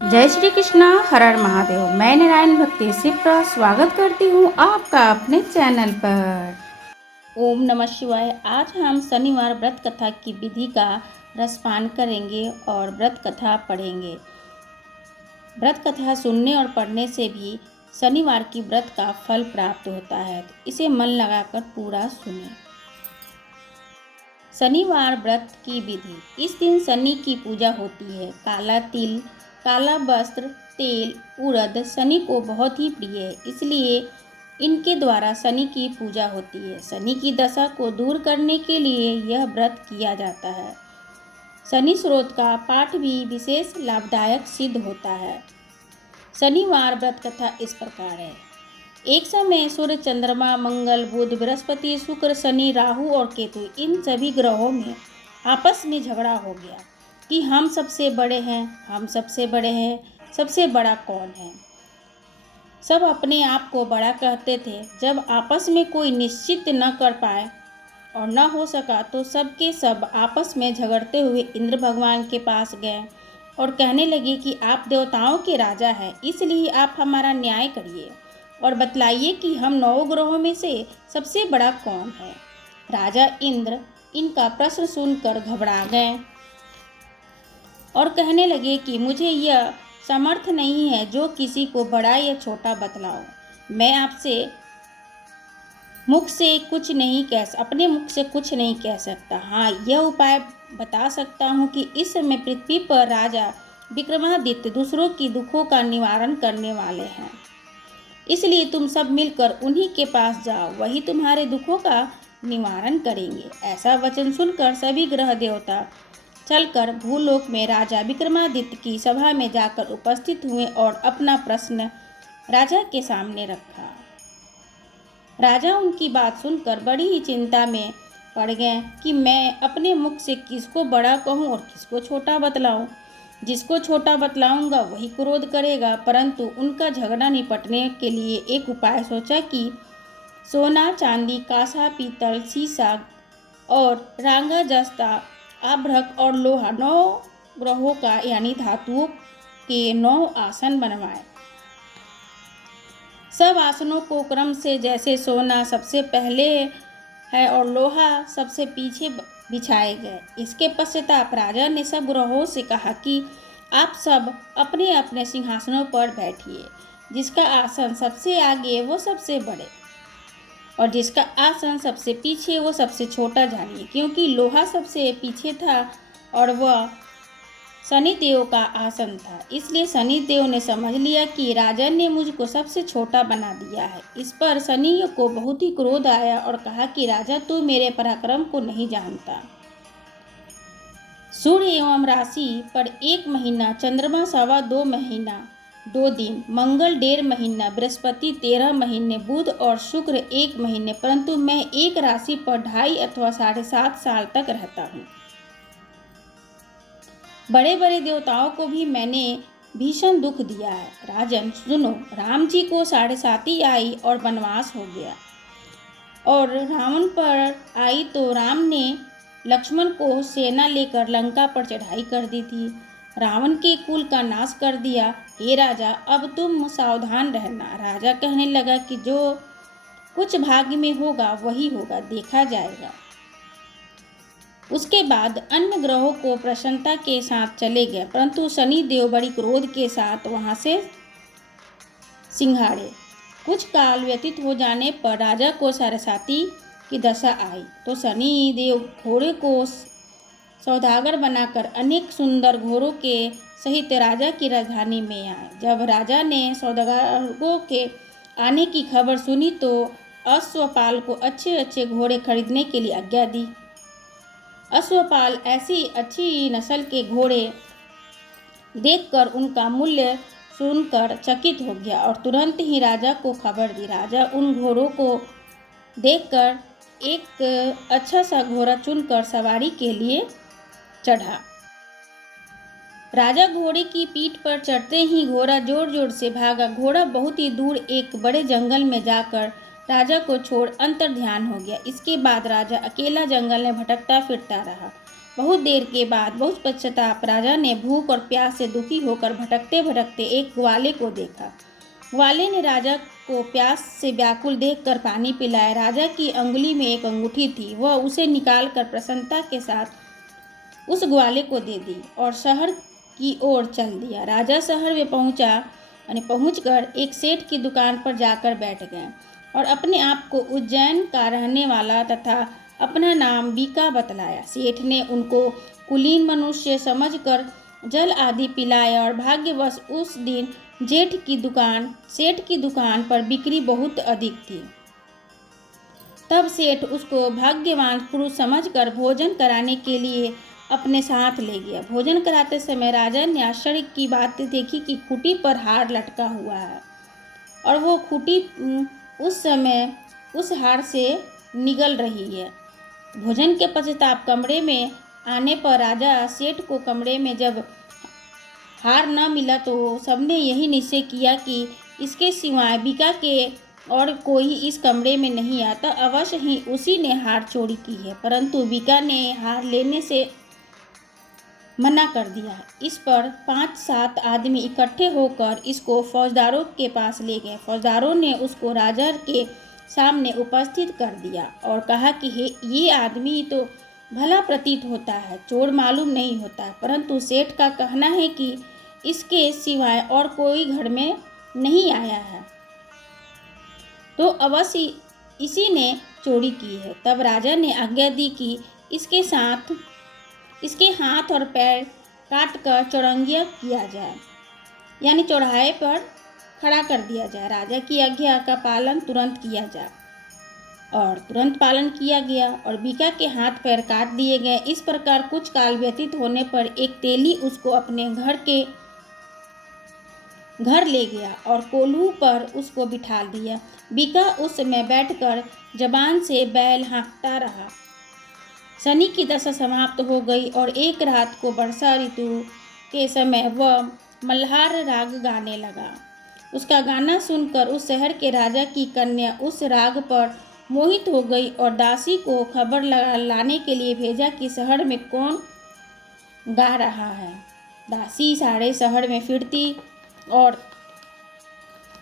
जय श्री कृष्णा, हर हर महादेव। मैं नारायण भक्ति शिप्रा स्वागत करती हूँ आपका अपने चैनल पर। ओम नमः शिवाय। आज हम शनिवार व्रत कथा की विधि का रसपान करेंगे और व्रत कथा पढ़ेंगे। व्रत कथा सुनने और पढ़ने से भी शनिवार की व्रत का फल प्राप्त होता है, तो इसे मन लगाकर पूरा सुनें। शनिवार व्रत की विधि। इस दिन शनि की पूजा होती है। काला तिल, काला वस्त्र, तेल, उड़द शनि को बहुत ही प्रिय है, इसलिए इनके द्वारा शनि की पूजा होती है। शनि की दशा को दूर करने के लिए यह व्रत किया जाता है। शनि स्रोत का पाठ भी विशेष लाभदायक सिद्ध होता है। शनिवार व्रत कथा इस प्रकार है। एक समय सूर्य, चंद्रमा, मंगल, बुध, बृहस्पति, शुक्र, शनि, राहु और केतु इन सभी ग्रहों में आपस में झगड़ा हो गया कि हम सबसे बड़े हैं, हम सबसे बड़े हैं, सबसे बड़ा कौन है। सब अपने आप को बड़ा कहते थे। जब आपस में कोई निश्चित न कर पाए और न हो सका तो सब के सब आपस में झगड़ते हुए इंद्र भगवान के पास गए और कहने लगे कि आप देवताओं के राजा हैं, इसलिए आप हमारा न्याय करिए और बतलाइए कि हम 9 ग्रहों में से सबसे बड़ा कौन है। राजा इंद्र इनका प्रश्न सुनकर घबरा गए और कहने लगे कि मुझे यह समर्थ नहीं है जो किसी को बड़ा या छोटा बतलाओ। मैं आपसे अपने मुख से कुछ नहीं कह सकता। हाँ, यह उपाय बता सकता हूँ कि इस समय पृथ्वी पर राजा विक्रमादित्य दूसरों की दुखों का निवारण करने वाले हैं, इसलिए तुम सब मिलकर उन्हीं के पास जाओ, वही तुम्हारे दुखों का निवारण करेंगे। ऐसा वचन सुनकर सभी ग्रह देवता चलकर भूलोक में राजा विक्रमादित्य की सभा में जाकर उपस्थित हुए और अपना प्रश्न राजा के सामने रखा। राजा उनकी बात सुनकर बड़ी ही चिंता में पड़ गए कि मैं अपने मुख से किसको बड़ा कहूँ और किसको छोटा बतलाऊँ। जिसको छोटा बतलाऊंगा वही क्रोध करेगा, परंतु उनका झगड़ा निपटने के लिए एक उपाय सोचा कि सोना, चांदी, कांसा, पीतल, सीसा और रांगा, जस्ता, आभ्रक और लोहा 9 ग्रहों का यानी धातुओं के 9 आसन बनवाए। सब आसनों को क्रम से जैसे सोना सबसे पहले है और लोहा सबसे पीछे बिछाए गए। इसके पश्चात राजा ने सब ग्रहों से कहा कि आप सब अपने अपने सिंहासनों पर बैठिए। जिसका आसन सबसे आगे वो सबसे बड़े और जिसका आसन सबसे पीछे वो सबसे छोटा जानिए। क्योंकि लोहा सबसे पीछे था और वह शनिदेव का आसन था, इसलिए शनिदेव ने समझ लिया कि राजा ने मुझको सबसे छोटा बना दिया है। इस पर शनि को बहुत ही क्रोध आया और कहा कि राजा, तू मेरे पराक्रम को नहीं जानता। सूर्य एवं राशि पर 1 महीना, चंद्रमा 2.25 महीना 2 दिन, मंगल 1.5 महीना, बृहस्पति 13 महीने, बुध और शुक्र 1 महीने, परंतु मैं एक राशि पर 2.5 अथवा 7.5 साल तक रहता हूँ। बड़े बड़े देवताओं को भी मैंने भीषण दुख दिया है। राजन सुनो, राम जी को 7.5 आई और वनवास हो गया और रावण पर आई तो राम ने लक्ष्मण को सेना लेकर लंका पर चढ़ाई कर दी थी। रावण के कुल का नाश कर दिया। हे राजा, अब तुम सावधान रहना। राजा कहने लगा कि जो कुछ भाग्य में होगा वही होगा, देखा जाएगा। उसके बाद अन्य ग्रहों को प्रसन्नता के साथ चले गए, परंतु शनि देव बड़ी क्रोध के साथ वहां से सिंघाड़े। कुछ काल व्यतीत हो जाने पर राजा को सरस्वती की दशा आई तो शनि देव घोड़े को सौदागर बनाकर अनेक सुंदर घोड़ों के सहित राजा की राजधानी में आए। जब राजा ने सौदागरों के आने की खबर सुनी तो अश्वपाल को अच्छे अच्छे घोड़े खरीदने के लिए आज्ञा दी। अश्वपाल ऐसी अच्छी नस्ल के घोड़े देखकर उनका मूल्य सुनकर चकित हो गया और तुरंत ही राजा को खबर दी। राजा उन घोड़ों को देखकर एक अच्छा सा घोड़ा चुनकर सवारी के लिए चढ़ा। राजा घोड़े की पीठ पर चढ़ते ही घोड़ा जोर जोर से भागा। घोड़ा बहुत ही दूर एक बड़े जंगल में जाकर राजा को छोड़ अंतर ध्यान हो गया। इसके बाद राजा अकेला जंगल में भटकता फिरता रहा। बहुत देर के बाद बहुत पश्चाताप राजा ने भूख और प्यास से दुखी होकर भटकते भटकते एक ग्वाले को देखा। ग्वाले ने राजा को प्यास से व्याकुल देखकर पानी पिलाया। राजा की अंगुली में एक अंगूठी थी, वह उसे निकालकर प्रसन्नता के साथ उस ग्वाले को दे दी और शहर की ओर चल दिया। राजा शहर में पहुंचकर एक सेठ की दुकान पर जाकर बैठ गए और अपने आप को उज्जैन का रहने वाला तथा अपना नाम बीका बतलाया। सेठ ने उनको कुलीन मनुष्य समझकर जल आदि पिलाया और भाग्यवश उस दिन सेठ की दुकान पर बिक्री बहुत अधिक थी। तब सेठ उसको भाग्यवान पुरुष समझकर भोजन कराने के लिए अपने साथ ले गया। भोजन कराते समय राजा ने आश्चर्य की बात देखी कि खूंटी पर हार लटका हुआ है और वो खूंटी उस समय उस हार से निगल रही है। भोजन के पश्चाताप कमरे में आने पर राजा सेठ को कमरे में जब हार न मिला तो सबने यही निश्चय किया कि इसके सिवाय बीका के और कोई इस कमरे में नहीं आता, अवश्य ही उसी ने हार चोरी की है। परंतु बीका ने हार लेने से मना कर दिया। इस पर 5-7 आदमी इकट्ठे होकर इसको फौजदारों के पास ले गए। फौजदारों ने उसको राजा के सामने उपस्थित कर दिया और कहा कि ये आदमी तो भला प्रतीत होता है, चोर मालूम नहीं होता, परंतु सेठ का कहना है कि इसके सिवाय और कोई घर में नहीं आया है, तो अवश्य इसी ने चोरी की है। तब राजा ने आज्ञा दी कि इसके हाथ और पैर काट कर चौरंगिया किया जाए, यानी चौराहे पर खड़ा कर दिया जाए। राजा की आज्ञा का पालन तुरंत किया जाए और तुरंत पालन किया गया और बीका के हाथ पैर काट दिए गए। इस प्रकार कुछ काल व्यतीत होने पर एक तेली उसको अपने घर ले गया और कोल्हू पर उसको बिठा दिया। बीका उस समय बैठकर जबान से बैल हाँकता रहा। शनि की दशा समाप्त हो गई और एक रात को वर्षा ऋतु के समय वह मल्हार राग गाने लगा। उसका गाना सुनकर उस शहर के राजा की कन्या उस राग पर मोहित हो गई और दासी को खबर लाने के लिए भेजा कि शहर में कौन गा रहा है। दासी सारे शहर में फिरती और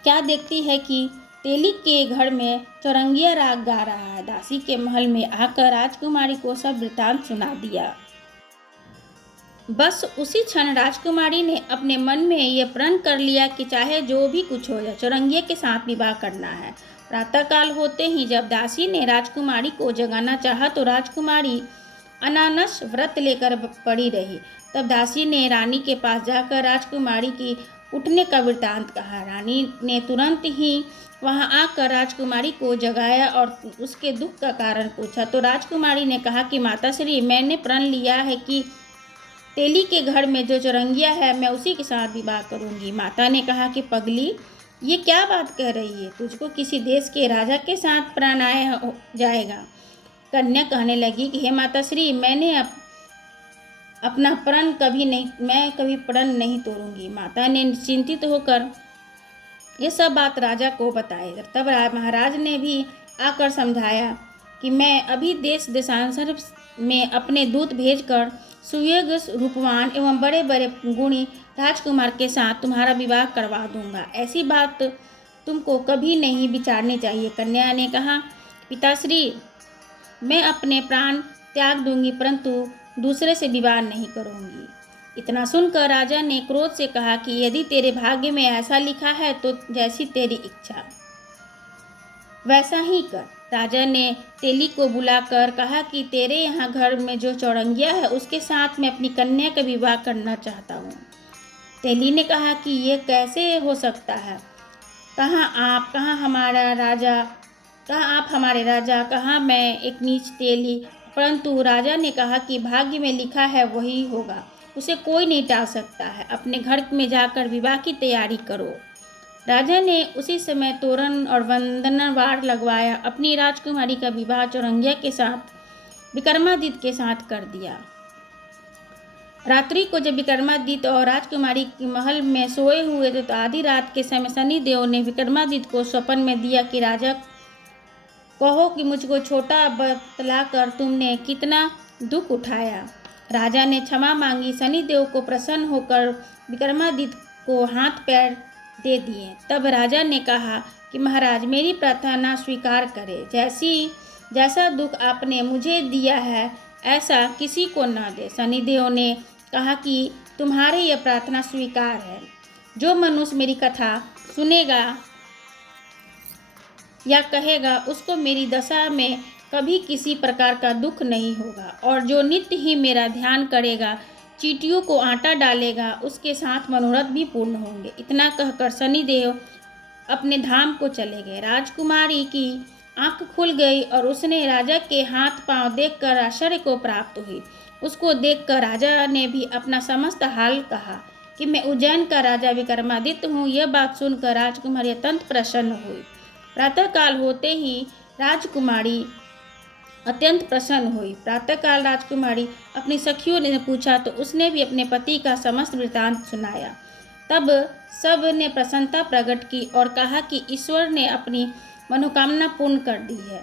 क्या देखती है कि तेली के घर में चौरंगिया राग गा रहा है। दासी के महल में आकर राजकुमारी को सब वृतांत सुना दिया। बस उसी क्षण राजकुमारी ने अपने मन में यह प्रण कर लिया कि चाहे जो भी कुछ हो जाए, चौरंगिया के साथ विवाह करना है। प्रातःकाल होते ही जब दासी ने राजकुमारी को जगाना चाहा तो राजकुमारी अनानस व्रत लेकर पड़ी रही। तब दासी ने रानी के पास जाकर राजकुमारी की उठने का वृतांत कहा। रानी ने तुरंत ही वहां आकर राजकुमारी को जगाया और उसके दुख का कारण पूछा तो राजकुमारी ने कहा कि माताश्री, मैंने प्रण लिया है कि तेली के घर में जो चौरंगिया है मैं उसी के साथ विवाह करूंगी। माता ने कहा कि पगली, ये क्या बात कह रही है, तुझको किसी देश के राजा के साथ प्राणाय हो जाएगा। कन्या कहने लगी कि हे माताश्री, मैं कभी प्रण नहीं तोड़ूंगी। माता ने चिंतित होकर यह सब बात राजा को बताई। तब महाराज ने भी आकर समझाया कि मैं अभी देश देशांतर में अपने दूत भेजकर सुयोग्य, रूपवान एवं बड़े बड़े गुणी राजकुमार के साथ तुम्हारा विवाह करवा दूंगा। ऐसी बात तुमको कभी नहीं विचारनी चाहिए। कन्या ने कहा, पिताश्री, मैं अपने प्राण त्याग दूंगी परंतु दूसरे से विवाह नहीं करूंगी। इतना सुनकर राजा ने क्रोध से कहा कि यदि तेरे भाग्य में ऐसा लिखा है तो जैसी तेरी इच्छा वैसा ही कर। राजा ने तेली को बुलाकर कहा कि तेरे यहाँ घर में जो चौरंगिया है उसके साथ मैं अपनी कन्या का विवाह करना चाहता हूँ। तेली ने कहा कि ये कैसे हो सकता है, कहाँ आप हमारे राजा, कहाँ मैं एक नीच तेली। परंतु राजा ने कहा कि भाग्य में लिखा है वही होगा, उसे कोई नहीं टाल सकता है। अपने घर में जाकर विवाह की तैयारी करो। राजा ने उसी समय तोरण और वंदनवार लगवाया। अपनी राजकुमारी का विवाह चौरंगिया के साथ विक्रमादित्य के साथ कर दिया। रात्रि को जब विक्रमादित्य और राजकुमारी के महल में सोए हुए थे तो आधी रात के समय शनिदेव ने विक्रमादित्य को स्वप्न में दिया कि राजा, कहो कि मुझको छोटा बतलाकर तुमने कितना दुख उठाया। राजा ने क्षमा मांगी। शनिदेव को प्रसन्न होकर विक्रमादित्य को हाथ पैर दे दिए। तब राजा ने कहा कि महाराज, मेरी प्रार्थना स्वीकार करें। जैसा दुख आपने मुझे दिया है ऐसा किसी को न दे। शनिदेव ने कहा कि तुम्हारी यह प्रार्थना स्वीकार है। जो मनुष्य मेरी कथा सुनेगा या कहेगा उसको मेरी दशा में कभी किसी प्रकार का दुख नहीं होगा, और जो नित्य ही मेरा ध्यान करेगा, चींटियों को आटा डालेगा, उसके साथ मनोरथ भी पूर्ण होंगे। इतना कहकर शनिदेव अपने धाम को चले गए। राजकुमारी की आंख खुल गई और उसने राजा के हाथ पांव देखकर आश्चर्य को प्राप्त हुई। उसको देखकर राजा ने भी अपना समस्त हाल कहा कि मैं उज्जैन का राजा विक्रमादित्य हूँ। यह बात सुनकर राजकुमारी अत्यंत प्रसन्न हुई। प्रातःकाल होते ही राजकुमारी अत्यंत प्रसन्न हुई। प्रातःकाल राजकुमारी अपनी सखियों ने पूछा तो उसने भी अपने पति का समस्त वृत्तांत सुनाया। तब सब ने प्रसन्नता प्रकट की और कहा कि ईश्वर ने अपनी मनोकामना पूर्ण कर दी है।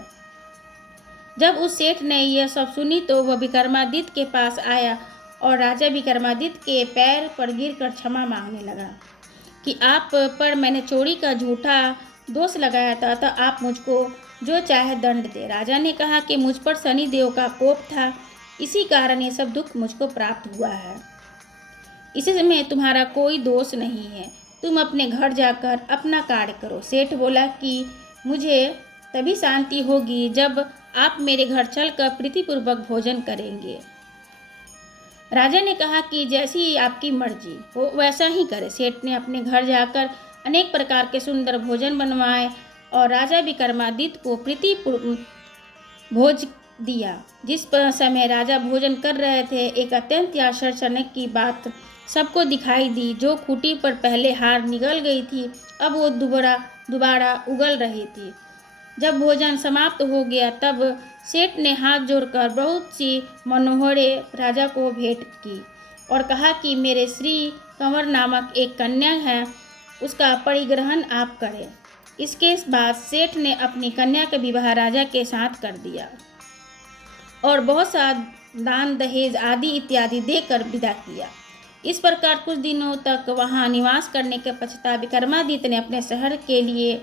जब उस सेठ ने यह सब सुनी तो वह विक्रमादित्य के पास आया और राजा विक्रमादित्य के पैर पर गिरकर क्षमा मांगने लगा कि आप पर मैंने चोरी का झूठा दोष लगाया था, अतः आप मुझको जो चाहे दंड दे। राजा ने कहा कि मुझ पर शनिदेव का कोप था, इसी कारण ये सब दुख मुझको प्राप्त हुआ है। इसमें तुम्हारा कोई दोष नहीं है। तुम अपने घर जाकर अपना कार्य करो। सेठ बोला कि मुझे तभी शांति होगी जब आप मेरे घर चलकर प्रीतिपूर्वक भोजन करेंगे। राजा ने कहा कि जैसी आपकी मर्जी हो वैसा ही करे। सेठ ने अपने घर जाकर अनेक प्रकार के सुंदर भोजन बनवाए और राजा विक्रमादित्य को प्रीतिपूर्वक भोज दिया। जिस समय राजा भोजन कर रहे थे, एक अत्यंत आश्चर्यजनक की बात सबको दिखाई दी। जो खूंटी पर पहले हार निगल गई थी, अब वो दोबारा उगल रही थी। जब भोजन समाप्त हो गया तब सेठ ने हाथ जोड़कर बहुत सी मनोहरे राजा को भेंट की और कहा कि मेरे श्री कंवर नामक एक कन्या है, उसका परिग्रहण आप करें। इसके बाद सेठ ने अपनी कन्या का विवाह राजा के साथ कर दिया और बहुत सा दान दहेज आदि इत्यादि देकर विदा किया। इस प्रकार कुछ दिनों तक वहां निवास करने के पश्चात विक्रमादित्य ने अपने शहर के लिए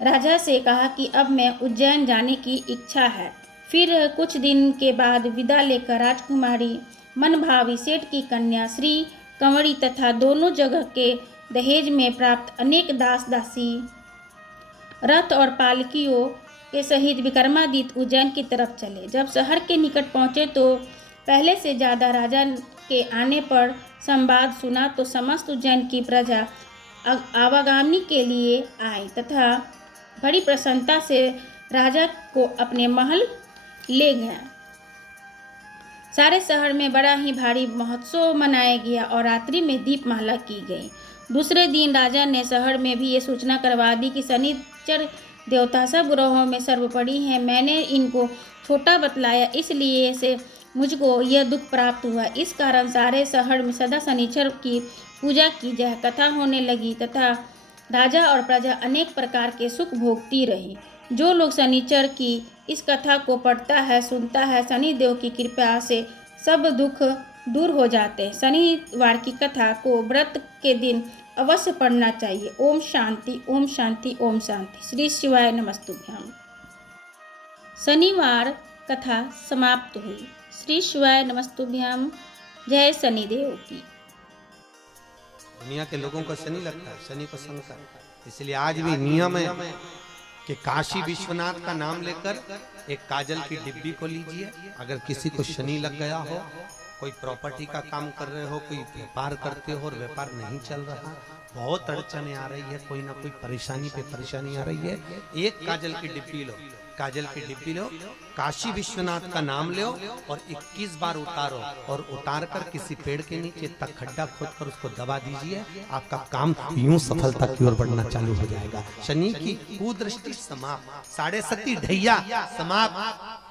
राजा से कहा कि अब मैं उज्जैन जाने की इच्छा है। फिर कुछ दिन के बाद विदा लेकर राजकुमारी मनभावी सेठ की कन्या श्री कंवरी तथा दोनों जगह के दहेज में प्राप्त अनेक दास दासी रथ और पालकियों के सहित विक्रमादित्य उज्जैन की तरफ चले। जब शहर के निकट पहुँचे तो पहले से ज़्यादा राजा के आने पर संवाद सुना तो समस्त उज्जैन की प्रजा आवागमन के लिए आई तथा बड़ी प्रसन्नता से राजा को अपने महल ले गया। सारे शहर में बड़ा ही भारी महोत्सव मनाया गया और रात्रि में दीपमाला की गई। दूसरे दिन राजा ने शहर में भी ये सूचना करवा दी कि शनिचर देवता सब ग्रहों में सर्वोपरि हैं। मैंने इनको छोटा बतलाया, इसलिए से मुझको यह दुख प्राप्त हुआ। इस कारण सारे शहर में सदा शनिचर की पूजा की जाए। कथा होने लगी तथा राजा और प्रजा अनेक प्रकार के सुख भोगती रही। जो लोग शनिचर की इस कथा को पढ़ता है, सुनता है, शनिदेव की कृपा से सब दुख दूर हो जाते हैं। शनिवार की कथा को व्रत के दिन अवश्य पढ़ना चाहिए। ओम शांति, ओम शांति, ओम शांति। श्री शिवाय नमस्तुभ्याम। शनिवार कथा समाप्त हुई। श्री शिवाय नमस्तुभ्याम। जय शनिदेव की। दुनिया के लोगों को शनि लगता है, शनि को शंकर। इसलिए आज भी नियम है कि काशी विश्वनाथ का नाम लेकर एक काजल की डिब्बी को लीजिए। अगर किसी को शनि लग गया हो, कोई प्रॉपर्टी का काम कर रहे हो, कोई व्यापार करते हो और व्यापार नहीं चल रहा, बहुत अड़चने आ रही है, कोई ना कोई परेशानी पे परेशानी आ रही है, एक काजल की डिब्बी लो, काजल की डिब्बी लो, काशी विश्वनाथ का नाम लो और 21 बार उतारो और उतार कर किसी पेड़ के नीचे तक खड्डा खोद कर उसको दबा दीजिए। आपका काम यूं सफलता की ओर बढ़ना चालू हो जाएगा। शनि की कुदृष्टि समाप्त, 7.5 ढैया समाप्त।